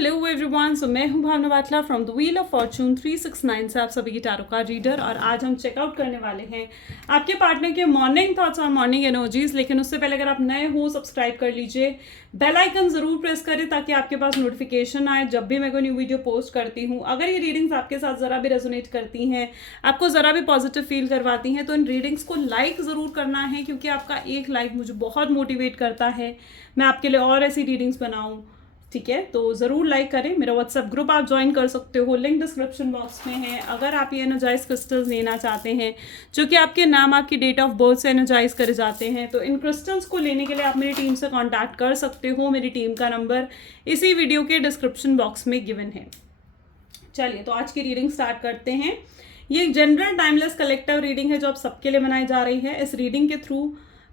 Hello everyone, so मैं हूं Bhavna Batla from the wheel of fortune 369 से आप सभी की टैरो कार्ड रीडर। और आज हम चेकआउट करने वाले हैं आपके पार्टनर के मॉर्निंग थॉट्स और मॉर्निंग एनर्जीज। लेकिन उससे पहले अगर आप नए हो, सब्सक्राइब कर लीजिए, बेल आइकन जरूर प्रेस करें ताकि आपके पास नोटिफिकेशन आए जब भी मैं कोई न्यू वीडियो पोस्ट करती हूँ। अगर ये रीडिंग्स आपके साथ ज़रा भी रेजोनेट करती हैं, आपको ज़रा भी पॉजिटिव फील करवाती हैं, तो इन रीडिंग्स को लाइक ज़रूर करना है, क्योंकि आपका एक लाइक मुझे बहुत मोटिवेट करता है मैं आपके लिए और ऐसी रीडिंग्स बनाऊँ। ठीक है, तो ज़रूर लाइक करें। मेरा व्हाट्सएप ग्रुप आप ज्वाइन कर सकते हो, लिंक डिस्क्रिप्शन बॉक्स में है। अगर आप ये एनर्जाइज क्रिस्टल्स लेना चाहते हैं जो कि आपके नाम, आपकी डेट ऑफ बर्थ से एनर्जाइज करे जाते हैं, तो इन क्रिस्टल्स को लेने के लिए आप मेरी टीम से कांटेक्ट कर सकते हो। मेरी टीम का नंबर इसी वीडियो के डिस्क्रिप्शन बॉक्स में गिवन है। चलिए, तो आज की रीडिंग स्टार्ट करते हैं। ये एक जनरल टाइमलेस कलेक्टिव रीडिंग है जो आप सबके लिए बनाई जा रही है। इस रीडिंग के थ्रू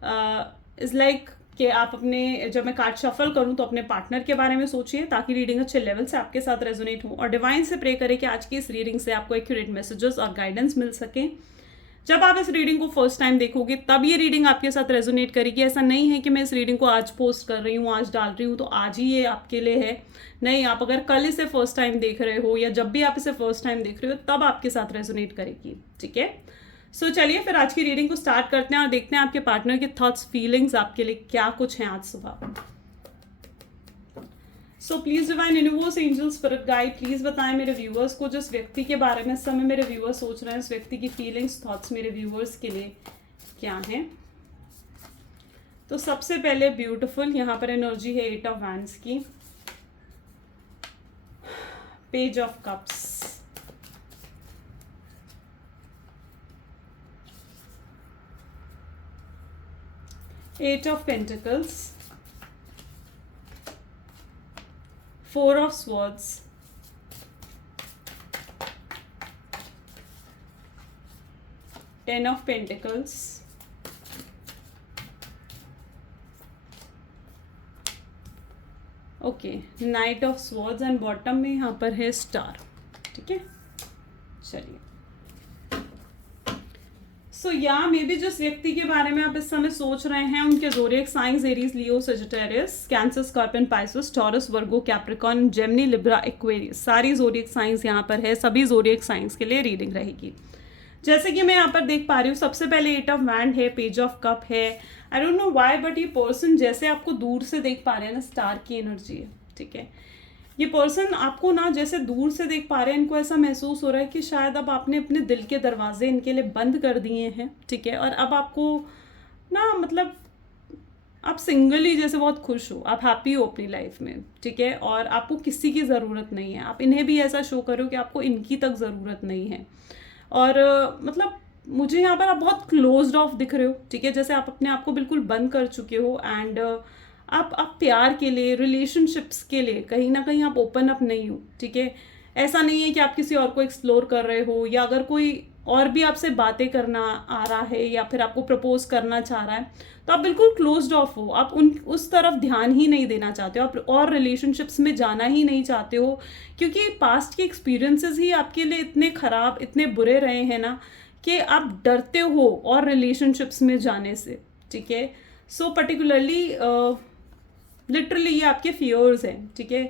इज लाइक कि आप अपने, जब मैं कार्ड शफल करूं तो अपने पार्टनर के बारे में सोचिए ताकि रीडिंग अच्छे लेवल से आपके साथ रेजोनेट हो, और डिवाइन से प्रे करें कि आज की इस रीडिंग से आपको एक्यूरेट मैसेजेस और गाइडेंस मिल सके। जब आप इस रीडिंग को फर्स्ट टाइम देखोगे तब ये रीडिंग आपके साथ रेजोनेट करेगी। ऐसा नहीं है कि मैं इस रीडिंग को आज पोस्ट कर रही हूँ, आज डाल रही हूँ तो आज ही ये आपके लिए है। नहीं, आप अगर कल इसे फर्स्ट टाइम देख रहे हो या जब भी आप इसे फर्स्ट टाइम देख रहे हो तब आपके साथ रेजोनेट करेगी। ठीक है, सो चलिए फिर आज की रीडिंग को स्टार्ट करते हैं और देखते हैं आपके पार्टनर के थॉट्स, फीलिंग्स आपके लिए क्या कुछ हैं आज सुबह। सो please divine universe, angel, spirit guide, please बताएं मेरे व्यूअर्स को जिस व्यक्ति के बारे में इस समय मेरे व्यूअर्स सोच रहे हैं, उस व्यक्ति की फीलिंग्स, थॉट्स मेरे व्यूअर्स के लिए क्या हैं। तो सबसे पहले ब्यूटिफुल यहाँ पर एनर्जी है 8 ऑफ वैंड्स की, page of cups, Eight of Pentacles, Four of Swords, Ten of Pentacles, okay, Knight of Swords and bottom में यहाँ पर है स्टार। ठीक है, चलिए। सो या मे बी जिस व्यक्ति के बारे में आप इस समय सोच रहे हैं उनके zodiac signs Aries, Leo, Sagittarius, Cancer, Scorpion, Pisces, Taurus, Virgo, Capricorn, Gemini, Libra, Aquarius, सारी ज़ोडिएक साइंस यहाँ पर है। सभी ज़ोडिएक साइंस के लिए रीडिंग रहेगी। जैसे कि मैं यहाँ पर देख पा रही हूँ, सबसे पहले 8 ऑफ वैंड है, पेज ऑफ कप है। I don't know why but ये पर्सन जैसे आपको दूर से देख पा रहे हैं ना, स्टार की एनर्जी है। ठीक है, ये पर्सन आपको ना जैसे दूर से देख पा रहे हैं, इनको ऐसा महसूस हो रहा है कि शायद अब आपने अपने दिल के दरवाजे इनके लिए बंद कर दिए हैं। ठीक है, और अब आपको ना मतलब आप सिंगल ही जैसे बहुत खुश हो, आप हैप्पी हो अपनी लाइफ में। ठीक है, और आपको किसी की ज़रूरत नहीं है। आप इन्हें भी ऐसा शो करो कि आपको इनकी तक ज़रूरत नहीं है। और मतलब मुझे यहाँ पर आप बहुत क्लोज्ड ऑफ दिख रहे हो। ठीक है, जैसे आप अपने आप को बिल्कुल बंद कर चुके हो, एंड आप प्यार के लिए, रिलेशनशिप्स के लिए कहीं ना कहीं आप ओपन अप नहीं हो। ठीक है, ऐसा नहीं है कि आप किसी और को एक्सप्लोर कर रहे हो, या अगर कोई और भी आपसे बातें करना आ रहा है या फिर आपको प्रपोज करना चाह रहा है तो आप बिल्कुल क्लोज्ड ऑफ हो। आप उस तरफ ध्यान ही नहीं देना चाहते हो, आप और रिलेशनशिप्स में जाना ही नहीं चाहते हो, क्योंकि पास्ट के एक्सपीरियंसेस ही आपके लिए इतने ख़राब, इतने बुरे रहे हैं ना कि आप डरते हो और रिलेशनशिप्स में जाने से। ठीक है, सो पर्टिकुलरली लिटरली ये आपके फियर्स हैं। ठीक है,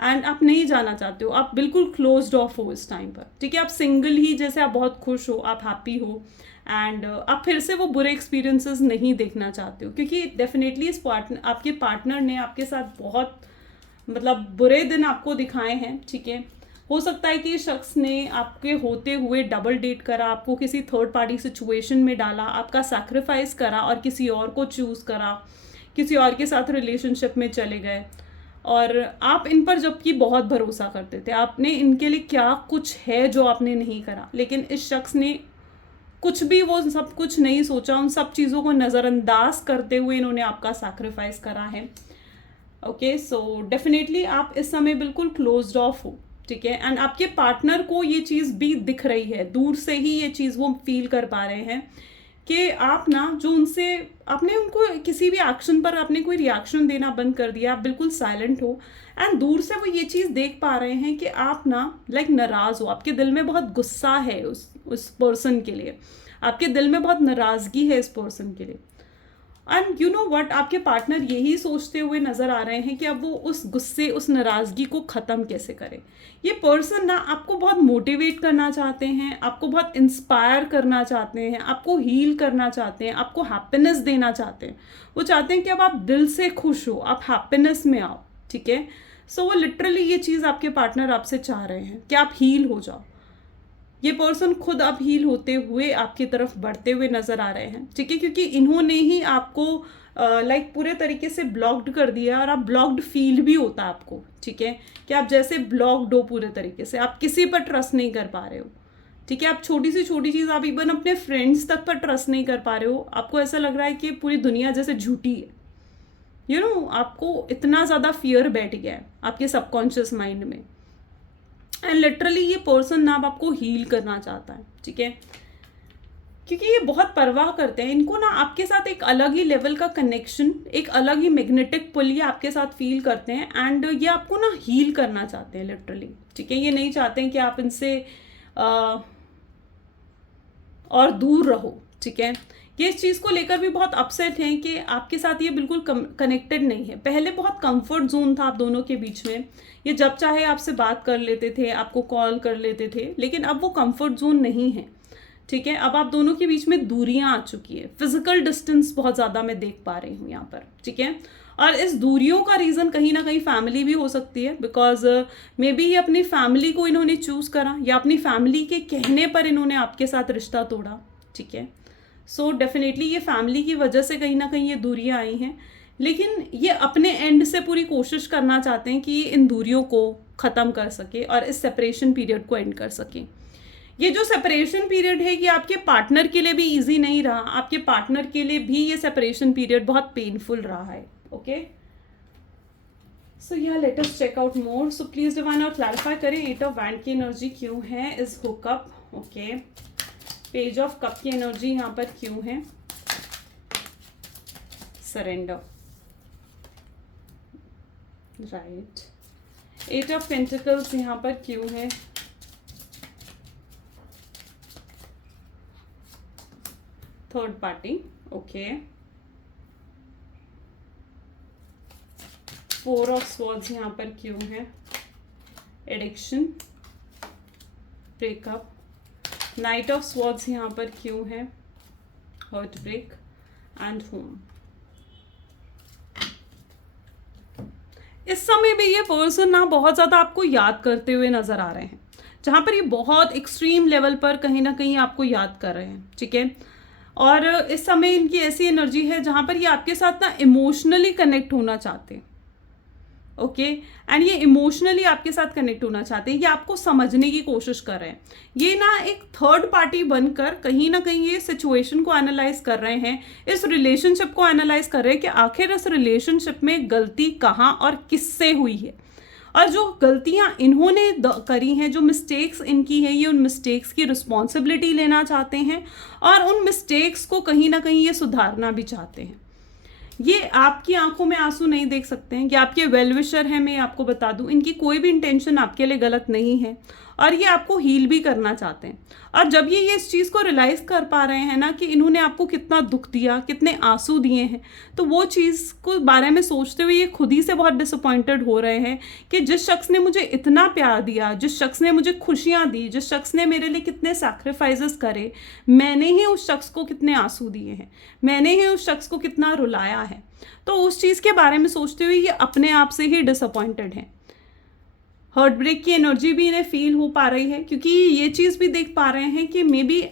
एंड आप नहीं जाना चाहते हो, आप बिल्कुल क्लोज्ड ऑफ हो इस टाइम पर। ठीक है, आप सिंगल ही जैसे आप बहुत खुश हो, आप हैप्पी हो, एंड आप फिर से वो बुरे एक्सपीरियंसेस नहीं देखना चाहते हो, क्योंकि डेफिनेटली इस आपके पार्टनर ने आपके साथ बहुत मतलब बुरे दिन आपको दिखाए हैं। ठीक है, हो सकता है कि शख्स ने आपके होते हुए डबल डेट करा, आपको किसी थर्ड पार्टी सिचुएशन में डाला, आपका सैक्रिफाइस करा और किसी और को चूज़ करा, किसी और के साथ रिलेशनशिप में चले गए, और आप इन पर जबकि बहुत भरोसा करते थे। आपने इनके लिए क्या कुछ है जो आपने नहीं करा, लेकिन इस शख्स ने कुछ भी वो सब कुछ नहीं सोचा, उन सब चीज़ों को नज़रअंदाज करते हुए इन्होंने आपका सैक्रिफाइस करा है। ओके, सो डेफिनेटली आप इस समय बिल्कुल क्लोज्ड ऑफ हो। ठीक है, एंड आपके पार्टनर को ये चीज़ भी दिख रही है, दूर से ही ये चीज़ वो फील कर पा रहे हैं कि आप ना जो उनसे, आपने उनको किसी भी एक्शन पर आपने कोई रिएक्शन देना बंद कर दिया, आप बिल्कुल साइलेंट हो, एंड दूर से वो ये चीज़ देख पा रहे हैं कि आप ना लाइक नाराज़ हो, आपके दिल में बहुत गुस्सा है उस पर्सन के लिए, आपके दिल में बहुत नाराज़गी है इस पर्सन के लिए। एंड यू नो व्हाट, आपके पार्टनर यही सोचते हुए नजर आ रहे हैं कि अब वो उस गुस्से, उस नाराजगी को खत्म कैसे करे। ये पर्सन ना आपको बहुत मोटिवेट करना चाहते हैं, आपको बहुत इंस्पायर करना चाहते हैं, आपको हील करना चाहते हैं, आपको हैप्पीनेस देना चाहते हैं। वो चाहते हैं कि अब आप दिल से खुश हो, आप हैप्पीनेस में आओ, ठीक है। सो वो लिटरली ये चीज़ आपके पार्टनर आपसे चाह रहे हैं कि आप हील हो जाओ। ये पर्सन खुद अब हील होते हुए आपकी तरफ बढ़ते हुए नजर आ रहे हैं, ठीक है, क्योंकि इन्होंने ही आपको लाइक पूरे तरीके से ब्लॉक्ड कर दिया, और आप ब्लॉक्ड फील भी होता है आपको, ठीक है, कि आप जैसे ब्लॉक्ड हो पूरे तरीके से, आप किसी पर ट्रस्ट नहीं कर पा रहे हो, ठीक है। आप छोटी से छोटी चीज़, आप इवन अपने फ्रेंड्स तक पर ट्रस्ट नहीं कर पा रहे हो। आपको ऐसा लग रहा है कि पूरी दुनिया जैसे झूठी है, यू नो, आपको इतना ज़्यादा फियर बैठ गया है आपके सबकॉन्शियस माइंड में। एंड लिटरली ये पर्सन ना अब आपको हील करना चाहता है, ठीक है, क्योंकि ये बहुत परवाह करते हैं। इनको ना आपके साथ एक अलग ही लेवल का कनेक्शन, एक अलग ही मैग्नेटिक पुल ये आपके साथ फील करते हैं, एंड ये आपको ना हील करना चाहते हैं लिटरली, ठीक है। ये नहीं चाहते हैं कि आप इनसे और दूर रहो, ठीक है। ये इस चीज़ को लेकर भी बहुत अपसेट हैं कि आपके साथ ये बिल्कुल कनेक्टेड नहीं है। पहले बहुत कंफर्ट जोन था आप दोनों के बीच में, ये जब चाहे आपसे बात कर लेते थे, आपको कॉल कर लेते थे, लेकिन अब वो कंफर्ट जोन नहीं है, ठीक है। अब आप दोनों के बीच में दूरियां आ चुकी है, फिजिकल डिस्टेंस बहुत ज़्यादा मैं देख पा रही हूँ यहाँ पर, ठीक है। और इस दूरियों का रीज़न कहीं ना कहीं फैमिली भी हो सकती है, बिकॉज मे बी ये अपनी फैमिली को इन्होंने चूज़ करा, या अपनी फैमिली के कहने पर इन्होंने आपके साथ रिश्ता तोड़ा, ठीक है। सो डेफिनेटली ये फैमिली की वजह से कहीं ना कहीं ये दूरियां आई हैं, लेकिन ये अपने एंड से पूरी कोशिश करना चाहते हैं कि ये इन दूरियों को ख़त्म कर सके और इस सेपरेशन पीरियड को एंड कर सके। ये जो सेपरेशन पीरियड है ये आपके पार्टनर के लिए भी इजी नहीं रहा, आपके पार्टनर के लिए भी ये सेपरेशन पीरियड बहुत पेनफुल रहा है, ओके। सो या let us check out more. So please divine और क्लैरिफाई करें 8 ऑफ वैंड की एनर्जी क्यों है इस hookup, okay. Page of cup की एनर्जी यहाँ पर क्यों है, सरेंडर, राइट। 8 ऑफ पेंटिकल्स यहाँ पर क्यों है, third party, okay. 4 of swords यहाँ पर क्यों है, addiction, breakup. Night of swords यहाँ पर क्यों है, हर्ट ब्रेक एंड होम। इस समय भी ये पर्सन ना बहुत ज़्यादा आपको याद करते हुए नज़र आ रहे हैं, जहाँ पर ये बहुत एक्सट्रीम लेवल पर कहीं ना कहीं आपको याद कर रहे हैं, ठीक है। और इस समय इनकी ऐसी एनर्जी है जहाँ पर ये आपके साथ ना इमोशनली कनेक्ट होना चाहते हैं, ओके। एंड ये इमोशनली आपके साथ कनेक्ट होना चाहते हैं, ये आपको समझने की कोशिश कर रहे हैं। ये ना एक थर्ड पार्टी बनकर कहीं ना कहीं ये सिचुएशन को एनालाइज कर रहे हैं, इस रिलेशनशिप को एनालाइज कर रहे हैं कि आखिर इस रिलेशनशिप में गलती कहाँ और किससे हुई है, और जो गलतियां इन्होंने करी हैं, जो मिस्टेक्स इनकी है, ये उन मिस्टेक्स की रिस्पॉन्सिबिलिटी लेना चाहते हैं, और उन मिस्टेक्स को कहीं ना कहीं ये सुधारना भी चाहते हैं। ये आपकी आंखों में आंसू नहीं देख सकते हैं, ये आपके वेल विशर हैं, मैं आपको बता दूं, इनकी कोई भी इंटेंशन आपके लिए गलत नहीं है, और ये आपको हील भी करना चाहते हैं। और जब ये इस चीज़ को रियलाइज़ कर पा रहे हैं ना कि इन्होंने आपको कितना दुख दिया, कितने आंसू दिए हैं, तो वो चीज़ को बारे में सोचते हुए ये खुद ही से बहुत डिसअपॉइंटेड हो रहे हैं कि जिस शख्स ने मुझे इतना प्यार दिया, जिस शख्स ने मुझे खुशियाँ दी, जिस शख्स ने मेरे लिए कितने सैक्रिफाइसेस करे, मैंने ही उस शख्स को कितने आंसू दिए हैं, मैंने ही उस शख्स को कितना रुलाया है। तो उस चीज़ के बारे में सोचते हुए ये अपने आप से ही डिसअपॉइंटेड हैं। हार्ट ब्रेक की एनर्जी भी इन्हें फील हो पा रही है, क्योंकि ये चीज़ भी देख पा रहे हैं कि मे बी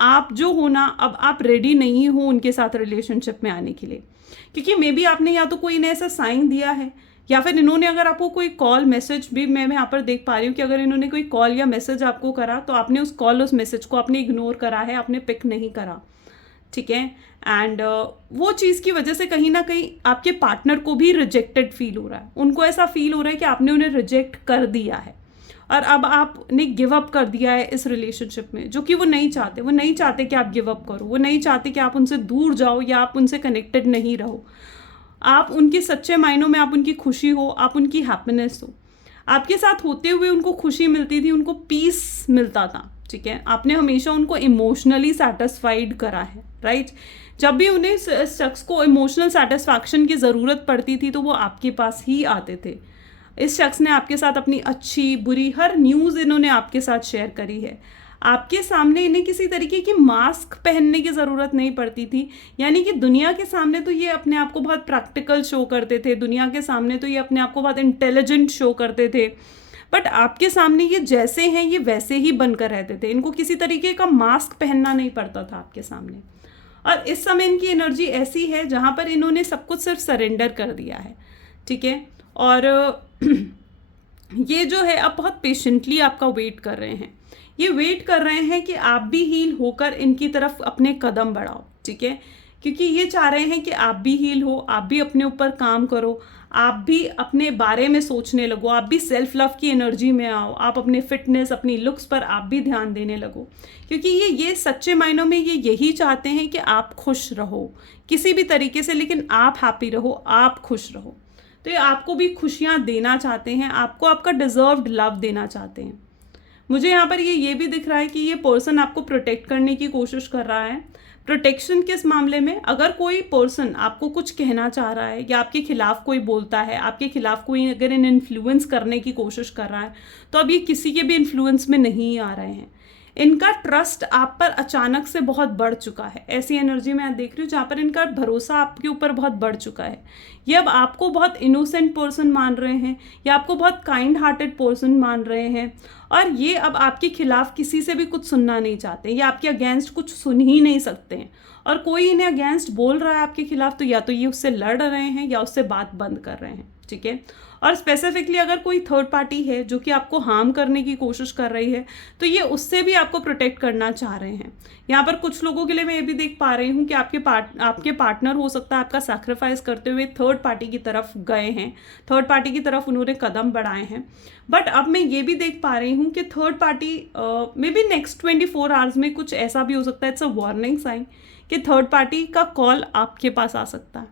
आप जो हो ना, अब आप रेडी नहीं हो उनके साथ रिलेशनशिप में आने के लिए, क्योंकि मे बी आपने या तो कोई इन्हें ऐसा साइन दिया है, या फिर इन्होंने अगर आपको कोई कॉल मैसेज भी, मैं यहाँ पर देख पा रही हूँ कि अगर इन्होंने कोई कॉल या मैसेज आपको करा तो आपने उस कॉल उस मैसेज को आपने इग्नोर करा है, आपने पिक नहीं करा, ठीक है। एंड वो चीज़ की वजह से कहीं ना कहीं आपके पार्टनर को भी रिजेक्टेड फील हो रहा है, उनको ऐसा फील हो रहा है कि आपने उन्हें रिजेक्ट कर दिया है, और अब आपने गिव अप कर दिया है इस रिलेशनशिप में, जो कि वो नहीं चाहते। वो नहीं चाहते कि आप गिव अप करो, वो नहीं चाहते कि आप उनसे दूर जाओ या आप उनसे कनेक्टेड नहीं रहो। आप उनके सच्चे मायनों में आप उनकी खुशी हो, आप उनकी हैप्पीनेस हो। आपके साथ होते हुए उनको खुशी मिलती थी, उनको पीस मिलता था, ठीक है। आपने हमेशा उनको इमोशनली सेटिस्फाइड करा है, राइट। जब भी उन्हें इस शख्स को इमोशनल सेटिस्फैक्शन की ज़रूरत पड़ती थी तो वो आपके पास ही आते थे। इस शख्स ने आपके साथ अपनी अच्छी बुरी हर न्यूज़ इन्होंने आपके साथ शेयर करी है। आपके सामने इन्हें किसी तरीके की मास्क पहनने की ज़रूरत नहीं पड़ती थी, यानी कि दुनिया के सामने तो ये अपने आप को बहुत प्रैक्टिकल शो करते थे, दुनिया के सामने तो ये अपने आप को बहुत इंटेलिजेंट शो करते थे, बट आपके सामने ये जैसे हैं ये वैसे ही बनकर रहते थे। इनको किसी तरीके का मास्क पहनना नहीं पड़ता था आपके सामने। और इस समय इनकी एनर्जी ऐसी है जहाँ पर इन्होंने सब कुछ सिर्फ सरेंडर कर दिया है, ठीक है। और ये जो है अब बहुत पेशेंटली आपका वेट कर रहे हैं, ये वेट कर रहे हैं कि आप भी हील होकर इनकी तरफ अपने कदम बढ़ाओ, ठीक है। क्योंकि ये चाह रहे हैं कि आप भी हील हो, आप भी अपने ऊपर काम करो, आप भी अपने बारे में सोचने लगो, आप भी सेल्फ लव की एनर्जी में आओ, आप अपने फिटनेस अपनी लुक्स पर आप भी ध्यान देने लगो। क्योंकि ये सच्चे मायनों में ये यही चाहते हैं कि आप खुश रहो किसी भी तरीके से, लेकिन आप हैप्पी रहो, आप खुश रहो। तो ये आपको भी खुशियाँ देना चाहते हैं, आपको आपका डिज़र्व्ड लव देना चाहते हैं। मुझे यहाँ पर ये भी दिख रहा है कि ये पर्सन आपको प्रोटेक्ट करने की कोशिश कर रहा है। प्रोटेक्शन किस मामले में, अगर कोई पर्सन आपको कुछ कहना चाह रहा है या आपके खिलाफ कोई बोलता है, आपके खिलाफ कोई अगर इन्फ्लुएंस करने की कोशिश कर रहा है, तो अब ये किसी के भी इन्फ्लुएंस में नहीं आ रहे हैं। इनका ट्रस्ट आप पर अचानक से बहुत बढ़ चुका है, ऐसी एनर्जी मैं देख रही हूँ जहाँ पर इनका भरोसा आपके ऊपर बहुत बढ़ चुका है। ये अब आपको बहुत इनोसेंट पर्सन मान रहे हैं या आपको बहुत काइंड हार्टेड पर्सन मान रहे हैं, और ये अब आपके खिलाफ किसी से भी कुछ सुनना नहीं चाहते, ये आपके अगेंस्ट कुछ सुन ही नहीं सकते हैं। और कोई इन्हें अगेंस्ट बोल रहा है आपके खिलाफ तो या तो ये उससे लड़ रहे हैं या उससे बात बंद कर रहे हैं, ठीक है। और स्पेसिफिकली अगर कोई थर्ड पार्टी है जो कि आपको हार्म करने की कोशिश कर रही है, तो ये उससे भी आपको प्रोटेक्ट करना चाह रहे हैं। यहाँ पर कुछ लोगों के लिए मैं ये भी देख पा रही हूँ कि आपके पार्टनर हो सकता है आपका सैक्रिफाइस करते हुए थर्ड पार्टी की तरफ गए हैं, थर्ड पार्टी की तरफ उन्होंने कदम बढ़ाए हैं। बट अब मैं ये भी देख पा रही हूँ कि third party may be next 24 hours में कुछ ऐसा भी हो सकता है, इट्स अ वार्निंग साइन कि थर्ड पार्टी का कॉल आपके पास आ सकता है,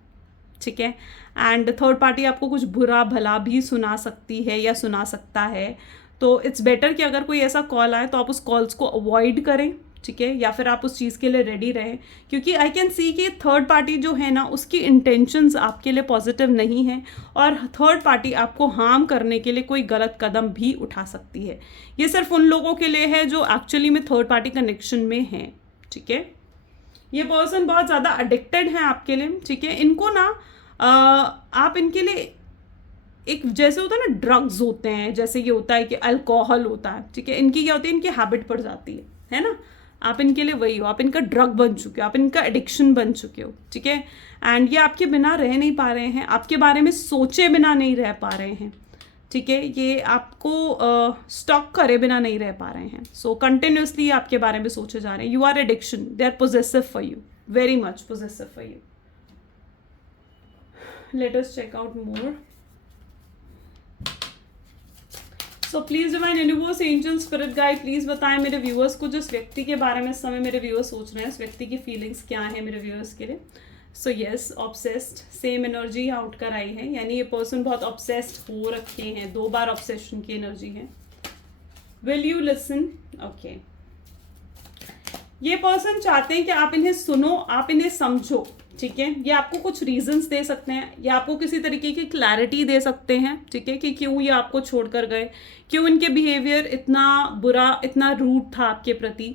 ठीक है। एंड थर्ड पार्टी आपको कुछ बुरा भला भी सुना सकती है या सुना सकता है, तो इट्स बेटर कि अगर कोई ऐसा कॉल आए तो आप उस कॉल्स को अवॉइड करें, ठीक है, या फिर आप उस चीज़ के लिए रेडी रहें। क्योंकि आई कैन सी कि थर्ड पार्टी जो है ना उसकी इंटेंशंस आपके लिए पॉजिटिव नहीं है, और थर्ड पार्टी आपको हार्म करने के लिए कोई गलत कदम भी उठा सकती है। ये सिर्फ उन लोगों के लिए है जो एक्चुअली में थर्ड पार्टी कनेक्शन में हैं, ठीक है। ये पर्सन बहुत ज़्यादा एडिक्टेड है आपके लिए, ठीक है। इनको ना आप इनके लिए एक जैसे होता है ना ड्रग्स होते हैं, जैसे ये होता है कि अल्कोहल होता है, ठीक है। इनकी क्या होती है, इनकी हैबिट पड़ जाती है ना। आप इनके लिए वही हो, आप इनका ड्रग बन चुके हो, आप इनका एडिक्शन बन चुके हो, ठीक है। एंड ये आपके बिना रह नहीं पा रहे हैं, आपके बारे में सोचे बिना नहीं रह पा रहे हैं, ठीक है। ये आपको स्टॉक करे बिना नहीं रह पा रहे हैं। सो कंटिन्यूसली आपके बारे में सोचे जा रहे हैं। You are addiction, they are possessive for you, very much possessive for you. Let us check out more. So please divine universe, angel, spirit guide, please बताएं मेरे व्यूअर्स को जिस व्यक्ति के बारे में इस समय मेरे व्यूअर्स सोच रहे हैं, इस व्यक्ति की फीलिंग्स क्या है मेरे व्यूअर्स के लिए। So yes, obsessed, same energy out कर आई है, यानी ये पर्सन बहुत ऑब्सेस्ड हो रखे हैं, 2 बार ऑब्सेशन की एनर्जी है। Will you listen, okay. ये पर्सन चाहते हैं कि आप इन्हें सुनो, आप इन्हें समझो, ठीक है। ये आपको कुछ रीजंस दे सकते हैं, या आपको किसी तरीके की क्लैरिटी दे सकते हैं, ठीक है, कि क्यों ये आपको छोड़कर गए, क्यों इनके बिहेवियर इतना बुरा, इतना रूड था आपके प्रति।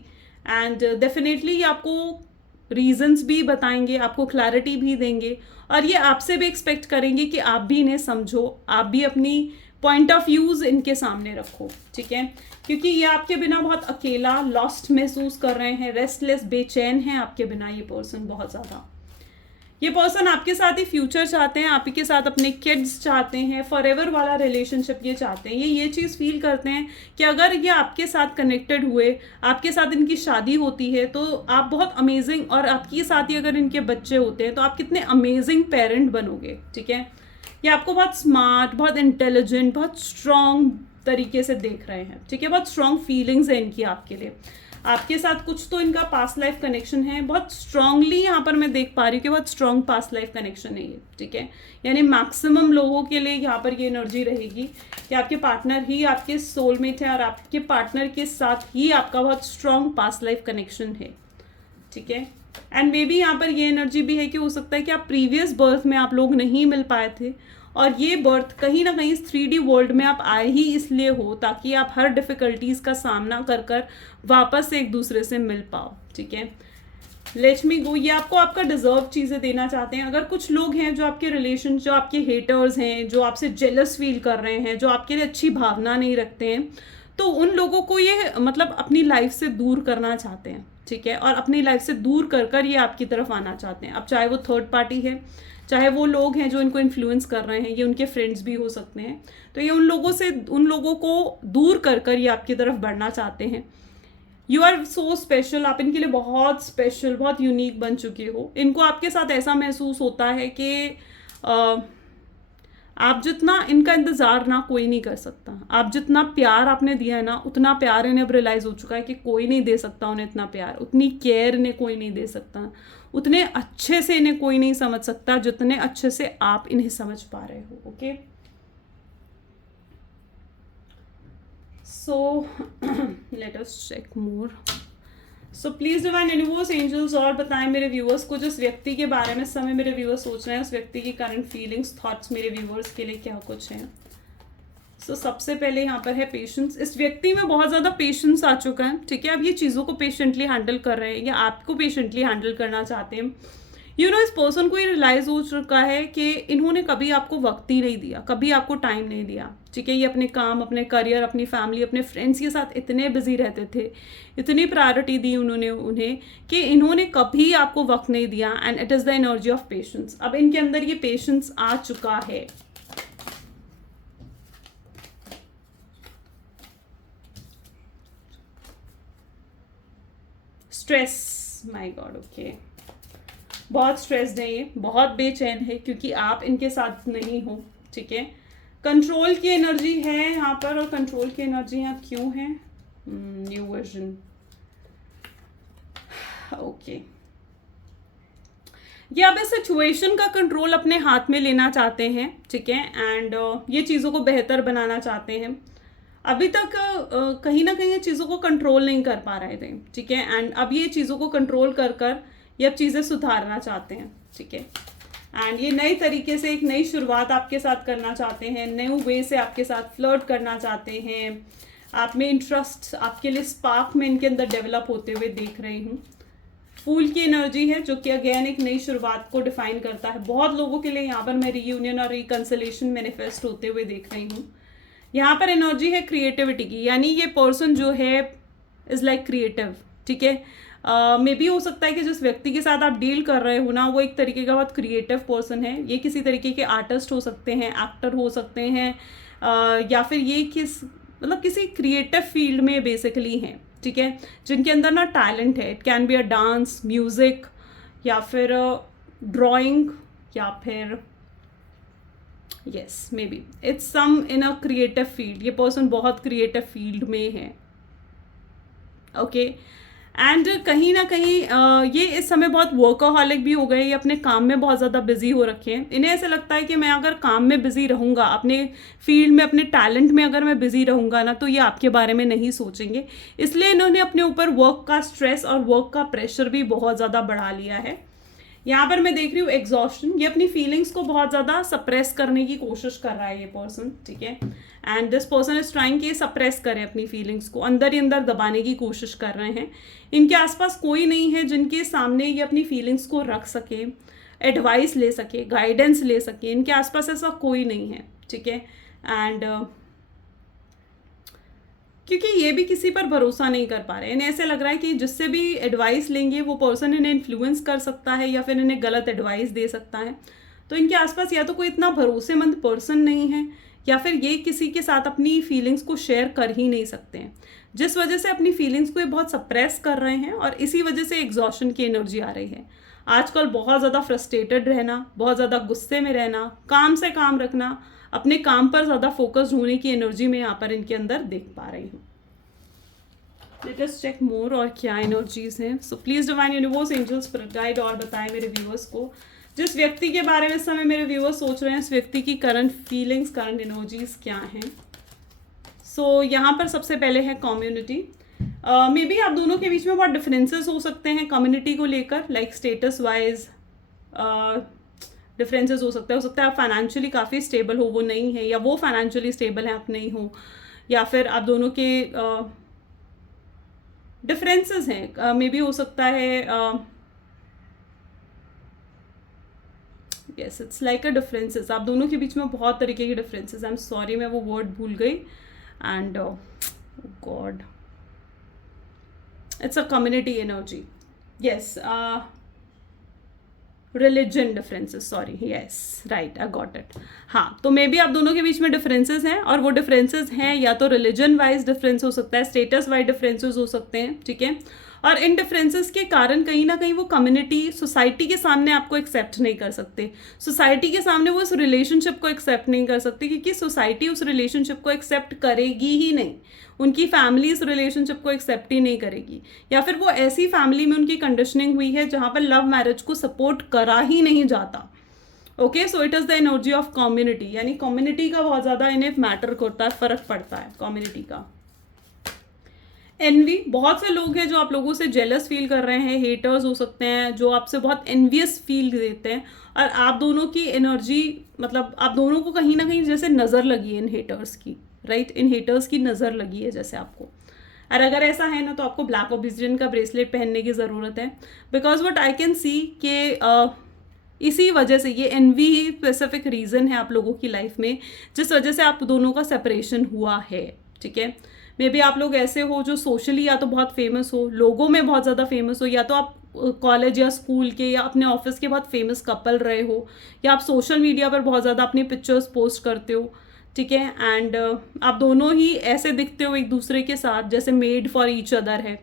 एंड डेफिनेटली ये आपको रीजंस भी बताएंगे, आपको क्लैरिटी भी देंगे, और ये आपसे भी एक्सपेक्ट करेंगे कि आप भी इन्हें समझो, आप भी अपनी पॉइंट ऑफ व्यूज इनके सामने रखो, ठीक है। क्योंकि ये आपके बिना बहुत अकेला, लॉस्ट महसूस कर रहे हैं, रेस्टलेस, बेचैन है आपके बिना ये पर्सन बहुत ज़्यादा। ये पर्सन आपके साथ ही फ्यूचर चाहते हैं, आप ही के साथ अपने किड्स चाहते हैं, फॉरएवर वाला रिलेशनशिप ये चाहते हैं। ये चीज़ फील करते हैं कि अगर ये आपके साथ कनेक्टेड हुए, आपके साथ इनकी शादी होती है तो आप बहुत अमेजिंग, और आपके साथ ही अगर इनके बच्चे होते हैं तो आप कितने अमेजिंग पेरेंट बनोगे, ठीक है। ये आपको बहुत स्मार्ट, बहुत इंटेलिजेंट, बहुत स्ट्रॉन्ग तरीके से देख रहे हैं, ठीक है। बहुत स्ट्रॉन्ग फीलिंग्स है इनकी आपके लिए, आपके साथ कुछ तो इनका पास्ट लाइफ कनेक्शन है, बहुत स्ट्रांगली यहाँ पर मैं देख पा रही हूँ कि बहुत स्ट्रॉन्ग पास्ट लाइफ कनेक्शन है ये, ठीक है। यानी मैक्सिमम लोगों के लिए यहाँ पर ये एनर्जी रहेगी कि आपके पार्टनर ही आपके सोलमेट है, और आपके पार्टनर के साथ ही आपका बहुत स्ट्रॉन्ग पास्ट लाइफ कनेक्शन है, ठीक है। एंड मे बी यहाँ पर ये एनर्जी भी है कि हो सकता है कि आप प्रीवियस बर्थ में आप लोग नहीं मिल पाए थे, और ये बर्थ कहीं ना कहीं इस 3D वर्ल्ड में आप आए ही इसलिए हो ताकि आप हर डिफ़िकल्टीज़ का सामना कर कर वापस से एक दूसरे से मिल पाओ, ठीक है। लेट मी गो, ये आपको आपका डिजर्व चीज़ें देना चाहते हैं। अगर कुछ लोग हैं जो आपके रिलेशन, जो आपके हेटर्स हैं, जो आपसे जेलस फील कर रहे हैं, जो आपके लिए अच्छी भावना नहीं रखते हैं, तो उन लोगों को ये मतलब अपनी लाइफ से दूर करना चाहते हैं, ठीक है। और अपनी लाइफ से दूर कर कर ये आपकी तरफ आना चाहते हैं। अब चाहे वो थर्ड पार्टी है, चाहे वो लोग हैं जो इनको इन्फ्लुएंस कर रहे हैं, ये उनके फ्रेंड्स भी हो सकते हैं, तो ये उन लोगों को दूर कर कर ये आपकी तरफ बढ़ना चाहते हैं। यू आर सो स्पेशल, आप इनके लिए बहुत स्पेशल, बहुत यूनिक बन चुके हो। इनको आपके साथ ऐसा महसूस होता है कि आप जितना इनका इंतज़ार ना कोई नहीं कर सकता। आप जितना प्यार आपने दिया है ना, उतना प्यार इन्हें अब रियलाइज़ हो चुका है कि कोई नहीं दे सकता उन्हें इतना प्यार, उतनी केयर इन्हें कोई नहीं दे सकता, उतने अच्छे से इन्हें कोई नहीं समझ सकता जितने अच्छे से आप इन्हें समझ पा रहे हो। Okay, so let us check more. So please divine universe, angels, और बताएं मेरे व्यूअर्स को जिस व्यक्ति के बारे में इस समय मेरे व्यूअर्स सोच रहे हैं, उस व्यक्ति की करंट फीलिंग्स, थॉट्स मेरे व्यूअर्स के लिए क्या कुछ हैं। सो सबसे पहले यहाँ पर है पेशेंस। इस व्यक्ति में बहुत ज़्यादा पेशेंस आ चुका है, ठीक है। अब ये चीज़ों को पेशेंटली हैंडल कर रहे हैं या आपको पेशेंटली हैंडल करना चाहते हैं। यू नो, इस पर्सन को ये रियलाइज़ हो चुका है कि इन्होंने कभी आपको वक्त ही नहीं दिया, कभी आपको टाइम नहीं दिया, ठीक है। ये अपने काम, अपने करियर, अपनी फैमिली, अपने फ्रेंड्स के साथ इतने बिजी रहते थे, इतनी प्रायोरिटी दी उन्होंने उन्हें कि इन्होंने कभी आपको वक्त नहीं दिया। And it is the energy of patience. अब इनके अंदर ये पेशेंस आ चुका है। स्ट्रेस, माय गॉड, ओके, बहुत स्ट्रेस्ड है ये, बहुत बेचैन है क्योंकि आप इनके साथ नहीं हो, ठीक है। कंट्रोल की एनर्जी है यहाँ पर, और कंट्रोल की एनर्जी यहाँ क्यों है? New version, okay. ये आप इस सिचुएशन का कंट्रोल अपने हाथ में लेना चाहते हैं, ठीक है। एंड ये चीज़ों को बेहतर बनाना चाहते हैं। अभी तक कहीं ना कहीं ये चीज़ों को कंट्रोल नहीं कर पा रहे थे, ठीक है। एंड अब ये चीज़ों को कंट्रोल कर कर ये अब चीज़ें सुधारना चाहते हैं, ठीक है। एंड ये नए तरीके से एक नई शुरुआत आपके साथ करना चाहते हैं, न्यू वे से आपके साथ फ्लर्ट करना चाहते हैं। आप में इंटरेस्ट, आपके लिए स्पार्क में इनके अंदर डेवलप होते हुए देख रही हूँ। फूल की एनर्जी है जो कि अगेन एक नई शुरुआत को डिफाइन करता है। बहुत लोगों के लिए यहाँ पर मैं रीयूनियन और रिकंसिलेशन मैनिफेस्ट होते हुए देख रही हूँ। यहाँ पर एनर्जी है क्रिएटिविटी की, यानी ये पर्सन जो है इज़ लाइक क्रिएटिव, ठीक है। मे बी हो सकता है कि जिस व्यक्ति के साथ आप डील कर रहे हो ना, वो एक तरीके का बहुत क्रिएटिव पर्सन है। ये किसी तरीके के आर्टिस्ट हो सकते हैं, एक्टर हो सकते हैं, या फिर ये किसी क्रिएटिव फील्ड में बेसिकली हैं, ठीक है, जिनके अंदर ना टैलेंट है। It can be a dance, music, या फिर ड्राइंग, या फिर yes, maybe it's some in a creative field. ये पर्सन बहुत क्रिएटिव फील्ड में है, ओके। एंड कहीं ना कहीं ये इस समय बहुत वर्कaholic भी हो गए, ये अपने काम में बहुत ज़्यादा बिजी हो रखे हैं। इन्हें ऐसा लगता है कि मैं अगर काम में बिजी रहूँगा, अपने फील्ड में, अपने टैलेंट में अगर मैं बिजी रहूँगा ना, तो ये आपके बारे में नहीं सोचेंगे। इसलिए इन्होंने अपने ऊपर वर्क का स्ट्रेस और वर्क का प्रेशर भी बहुत ज़्यादा बढ़ा लिया है। यहाँ पर मैं देख रही हूँ एग्जॉस्शन। ये अपनी फीलिंग्स को बहुत ज़्यादा सप्रेस करने की कोशिश कर रहा है ये पर्सन, ठीक है। And this person is trying कि सप्रेस करें अपनी फीलिंग्स को, अंदर ही अंदर दबाने की कोशिश कर रहे हैं। इनके आसपास कोई नहीं है जिनके सामने ये अपनी फीलिंग्स को रख सके, एडवाइस ले सके, गाइडेंस ले सके। इनके आसपास ऐसा कोई नहीं है, ठीक है। एंड क्योंकि ये भी किसी पर भरोसा नहीं कर पा रहे हैं। इन्हें ऐसे लग रहा है कि जिससे भी एडवाइस लेंगे वो पर्सन इन्हें इन्फ्लुएंस कर सकता है या फिर इन्हें गलत एडवाइस दे सकता है। तो इनके आसपास या तो कोई इतना भरोसेमंद पर्सन नहीं है, या फिर ये किसी के साथ अपनी फीलिंग्स को शेयर कर ही नहीं सकते हैं, जिस वजह से अपनी फीलिंग्स को ये बहुत सप्रेस कर रहे हैं। और इसी वजह से एग्जॉशन की एनर्जी आ रही है। आजकल बहुत ज़्यादा फ्रस्ट्रेटेड रहना, बहुत ज़्यादा गुस्से में रहना, काम से काम रखना, अपने काम पर ज़्यादा फोकस्ड होने की एनर्जी में यहाँ पर इनके अंदर देख पा रही हूँ। लेट अस चेक मोर, और क्या एनर्जीज हैं। So please divine universe, angels, spirit guide, और बताएं मेरे व्यूअर्स को जिस व्यक्ति के बारे में इस समय मेरे व्यूअर्स सोच रहे हैं, इस व्यक्ति की करंट फीलिंग्स, करंट एनर्जीज क्या हैं। सो यहाँ पर सबसे पहले है कम्युनिटी। मे बी आप दोनों के बीच में बहुत डिफरेंसेस हो सकते हैं कम्युनिटी को लेकर, लाइक स्टेटस वाइज डिफरेंसेस हो सकता है आप फाइनेंशियली काफ़ी स्टेबल हो, वो नहीं है, या वो फाइनेंशियली स्टेबल है, आप नहीं हो, या फिर आप दोनों के डिफरेंसेस हैं। मे बी हो सकता है yes, it's like a differences, आप दोनों के बीच में बहुत तरीके के डिफरेंसेस। आई एम सॉरी, मैं वो वर्ड भूल गई, and God, it's a community energy, yes, religion differences, sorry, yes, right, I got it. हाँ, तो मे बी आप दोनों के बीच में डिफरेंसेस हैं, और वो डिफरेंसेस हैं या तो रिलीजन वाइज डिफरेंस हो सकता है, स्टेटस वाइज डिफरेंसेस हो सकते हैं, ठीक है। और इन डिफरेंसेस के कारण कहीं ना कहीं वो कम्युनिटी सोसाइटी के सामने आपको एक्सेप्ट नहीं कर सकते, सोसाइटी के सामने वो उस रिलेशनशिप को एक्सेप्ट नहीं कर सकती, क्योंकि सोसाइटी उस रिलेशनशिप को एक्सेप्ट करेगी ही नहीं, उनकी फैमिली इस रिलेशनशिप को एक्सेप्ट ही नहीं करेगी, या फिर वो ऐसी फैमिली में उनकी कंडीशनिंग हुई है जहाँ पर लव मैरिज को सपोर्ट करा ही नहीं जाता। Okay, so it is the energy of community, यानी कम्युनिटी का बहुत ज़्यादा इन्हें मैटर करता है, फ़र्क पड़ता है कम्युनिटी का। एनवी, बहुत से लोग हैं जो आप लोगों से जेलस फील कर रहे हैं, हेटर्स हो सकते हैं जो आपसे बहुत एनवियस फील देते हैं, और आप दोनों की एनर्जी, मतलब आप दोनों को कहीं ना कहीं जैसे नज़र लगी है इन हेटर्स की, राइट, इन हेटर्स की नज़र लगी है जैसे आपको। और अगर ऐसा है ना, तो आपको ब्लैक ऑब्सिडियन का ब्रेसलेट पहनने की ज़रूरत है, because what I can see के इसी वजह से, ये एनवी ही स्पेसिफिक रीज़न है आप लोगों की लाइफ में जिस वजह से आप दोनों का सेपरेशन हुआ है, ठीक है। मे बी आप लोग ऐसे हो जो सोशली या तो बहुत फेमस हो, लोगों में बहुत ज़्यादा फेमस हो, या तो आप कॉलेज या स्कूल के या अपने ऑफिस के बहुत फेमस कपल रहे हो, या आप सोशल मीडिया पर बहुत ज़्यादा अपनी पिक्चर्स पोस्ट करते हो, ठीक है, एंड आप दोनों ही ऐसे दिखते हो एक दूसरे के साथ जैसे मेड फॉर ईच अदर है,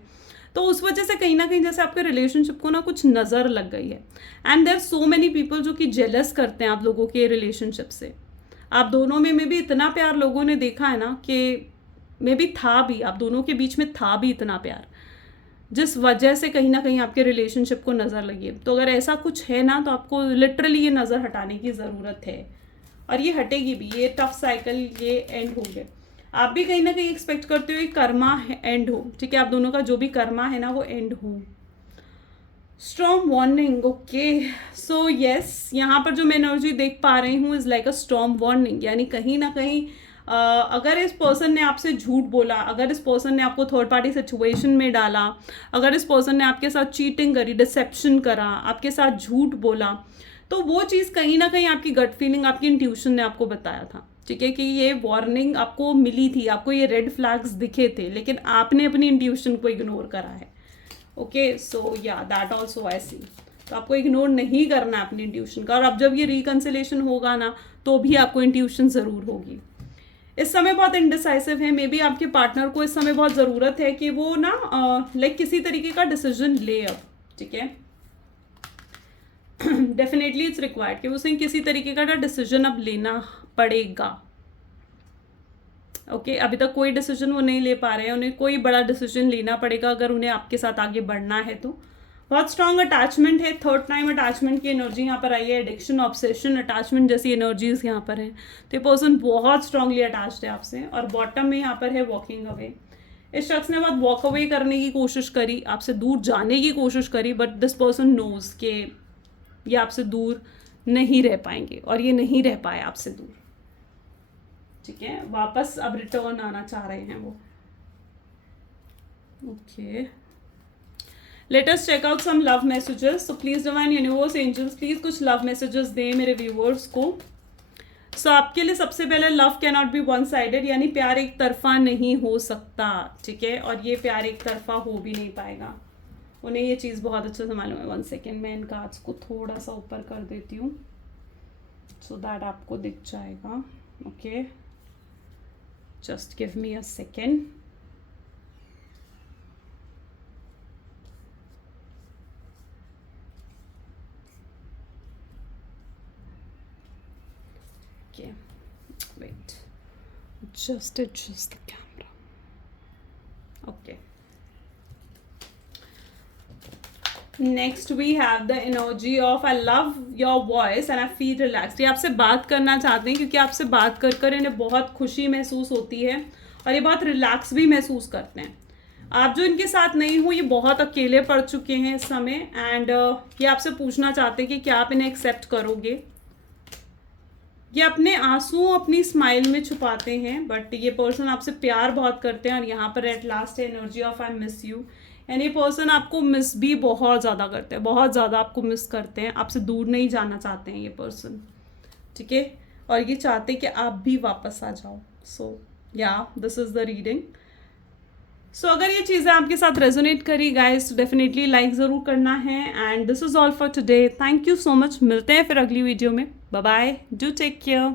तो उस वजह से कहीं ना कहीं जैसे आपके रिलेशनशिप को ना कुछ नज़र लग गई है, and there so many people जो कि जेलस करते हैं आप लोगों के रिलेशनशिप से। आप दोनों में भी इतना प्यार लोगों ने देखा है ना, कि मे बी था भी, आप दोनों के बीच में था भी इतना प्यार, जिस वजह से कहीं ना कहीं आपके रिलेशनशिप को नज़र लगी है। तो अगर ऐसा कुछ है ना, तो आपको लिटरली ये नज़र हटाने की ज़रूरत है, और ये हटेगी भी, ये टफ साइकिल ये एंड हो गया। आप भी कहीं ना कहीं एक्सपेक्ट करते हो कि कर्मा एंड हो, ठीक है, आप दोनों का जो भी कर्मा है ना वो एंड हो। Storm warning, okay, so yes, यहाँ पर जो मैं एनर्जी देख पा रही हूँ is like a storm warning, यानी कहीं ना कहीं अगर इस पर्सन ने आपसे झूठ बोला, अगर इस पर्सन ने आपको थर्ड पार्टी सिचुएशन में डाला, अगर इस पर्सन ने आपके साथ चीटिंग करी, डिसेप्शन करा, आपके साथ झूठ बोला, तो वो चीज़ कहीं ना कहीं आपकी गट फीलिंग, आपकी इंट्यूशन ने आपको बताया था, ठीक है, कि ये वार्निंग आपको मिली थी, आपको ये रेड फ्लैग्स दिखे थे, लेकिन आपने अपनी इंट्यूशन को इग्नोर करा है। ओके, सो या दैट ऑल्सो आई सी, तो आपको इग्नोर नहीं करना है अपनी इंट्यूशन का, और अब जब ये रिकन्सिलेशन होगा ना, तो भी आपको इंट्यूशन ज़रूर होगी। इस समय बहुत इंडिसाइसिव है, मे बी आपके पार्टनर को इस समय बहुत ज़रूरत है कि वो ना लाइक किसी तरीके का डिसीजन ले अब, ठीक है, डेफिनेटली इट्स रिक्वायर्ड कि उसे किसी तरीके का डिसीजन अब लेना पड़ेगा। ओके, अभी तक कोई डिसीजन वो नहीं ले पा रहे हैं, उन्हें कोई बड़ा डिसीजन लेना पड़ेगा अगर उन्हें आपके साथ आगे बढ़ना है तो। बहुत स्ट्रॉन्ग अटैचमेंट है, थर्ड टाइम अटैचमेंट की एनर्जी यहाँ पर आई है, एडिक्शन, ऑब्सेशन, अटैचमेंट जैसी एनर्जीज यहाँ पर हैं, तो ये पर्सन बहुत स्ट्रांगली अटैच्ड है आपसे। और बॉटम में यहाँ पर है वॉकिंग अवे, इस शख्स ने बहुत वॉक अवे करने की कोशिश करी, आपसे दूर जाने की कोशिश करी, बट दिस पर्सन नोज के ये आपसे दूर नहीं रह पाएंगे, और ये नहीं रह पाए आपसे दूर, ठीक है, वापस अब रिटर्न आना चाह रहे हैं वो। Okay, let us check out some love messages, so please divine universe angels please कुछ लव मैसेजेस दें मेरे व्यूअर्स को। सो आपके लिए सबसे पहले love can not be one sided, यानी प्यार एक तरफा नहीं हो सकता, ठीक है, और ये प्यार एक तरफा हो भी नहीं पाएगा, उन्हें ये चीज़ बहुत अच्छे से मालूम है। 1 सेकेंड, मैं इन कार्ड्स को थोड़ा सा ऊपर कर देती हूँ सो दैट आपको दिख जाएगा। Okay, just give me a second. Okay, wait, just adjust the camera. Okay, next we have the energy of I love your voice and I feel relaxed। ये आपसे बात करना चाहते हैं क्योंकि आपसे बात कर कर इन्हें बहुत खुशी महसूस होती है और ये बहुत रिलैक्स भी महसूस करते हैं। आप जो इनके साथ नहीं हो, ये बहुत अकेले पड़ चुके हैं इस समय, एंड ये आपसे पूछना चाहते हैं कि क्या आप इन्हें एक्सेप्ट करोगे। ये अपने आंसू अपनी स्माइल में छुपाते हैं, बट ये पर्सन आपसे प्यार बहुत करते हैं, और यहाँ पर एट लास्ट है energy of I miss you. And ये पर्सन आपको मिस भी बहुत ज़्यादा करते हैं, बहुत ज़्यादा आपको मिस करते हैं, आपसे दूर नहीं जाना चाहते हैं ये पर्सन, ठीक है। और ये चाहते हैं कि आप भी वापस आ जाओ। सो या दिस इज़ द रीडिंग। सो अगर ये चीज़ें आपके साथ रेजोनेट करी गाइस, तो डेफिनेटली लाइक ज़रूर करना है। And this is all for today. Thank you so much. मिलते हैं फिर अगली वीडियो में। Bye bye, do take care.